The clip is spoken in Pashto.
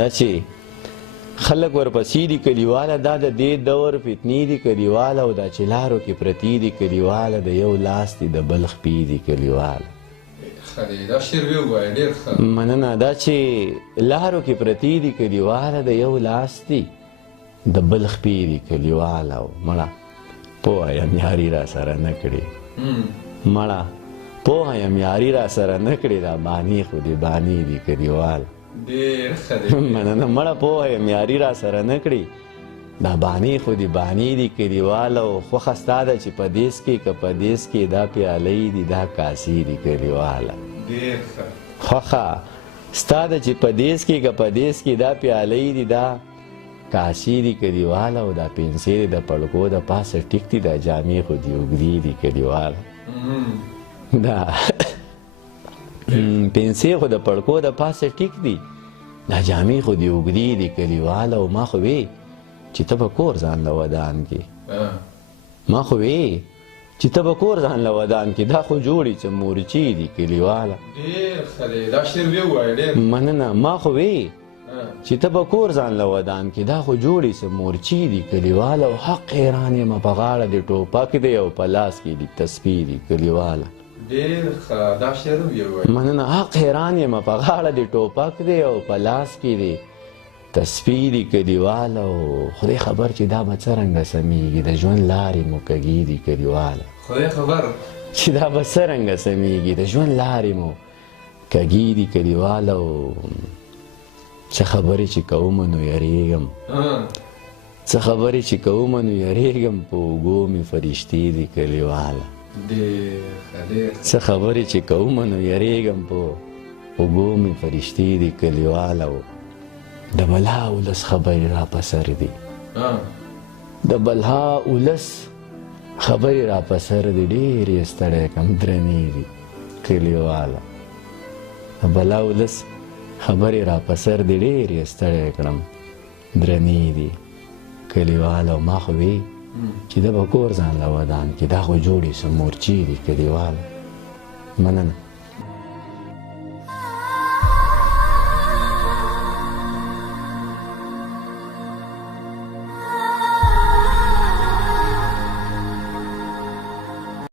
دا چې خلک ورپسې دي کلیواله دا د دې دور فتنې دي کلیواله او دا چې لارو کې پرتې دي کلیواله د یو لاس دي د بل خپې دي کلیواله دا شعر ووایه ډېر ښه مننه دا چې لارو کې پرتې دي کلیواله د یو لاس دي د بل خپې دي کلیواله او مړه پوه یم یاري را سره نه کړې مړه پوه یم یاري را سره نه کړې دا باني خو دې باني دي کلیواله ډېر ښه دی مننه مړه پوه یم یاري را سره نه کړې دا باني خو دې باني دي کلیواله او خوښه ستا ده چې په دیس کې که په دیس کې دا پیالۍ دي دا کاسې دي کلیواله ډېر ښه خوښه ستا ده چې په دیس کې که په دیس کې دا پیالۍ دي دا کاسې دي کلیواله او دا پنسې د پړکو د پاسه ټیک دي دا جامې خو دې اوږدې دي کلیواله دا پنسې خو د پړکو د پاسه ټیک دي دا جامې خو دې اوږدې دي کلیواله او ما خو وې چې ته به کور ځان له ودان کې ما خو وې چې ته به کور ځان له ودان کې دا خو جوړې چې مورچې دي کلیواله ډېر ښه دی دا شعر ووایه ډېر مننه ما خو وې چې ته به کور ځان له ودان کې دا خو جوړې چې مورچې دي کلیواله او حق حیران یم په غاړه د ټوپک دی او په لاس کې دي تسبیح دي کلیواله ډېر ښه دا شعر ووایه مننه حق حیران یم په غاړه د ټوپک دی او په لاس کې دی تسبیح دي کلیواله او خدای خبر چې دا به څرنګه سمیږي د ژوند لارې مو کږې دي کلیواله خدای خبر چې دا به څرنګه سمیږي د ژوند لارې مو کږې دي کلیواله او څه خبرې چې کومه نو یریږم څه خبرې چې کومه نو یریږم په اوږو مې فرشتې دي کلیواله څه خبرې چې کومه نو یریږم په اوږو مې فرشتې دي کلیواله او د بلها اولس خبرې را په سر دي د بلها اولس خبرې را په سر دي ډېرې ستړی کم درنې دي کلیواله د بلا اولس خبرې را په سر دي ډېرې ستړی کړم درنې دي کلیواله او ما خو وې چې د به کور ځان له ودان کې دا خو جوړې سه مورچې دي کلیواله مننه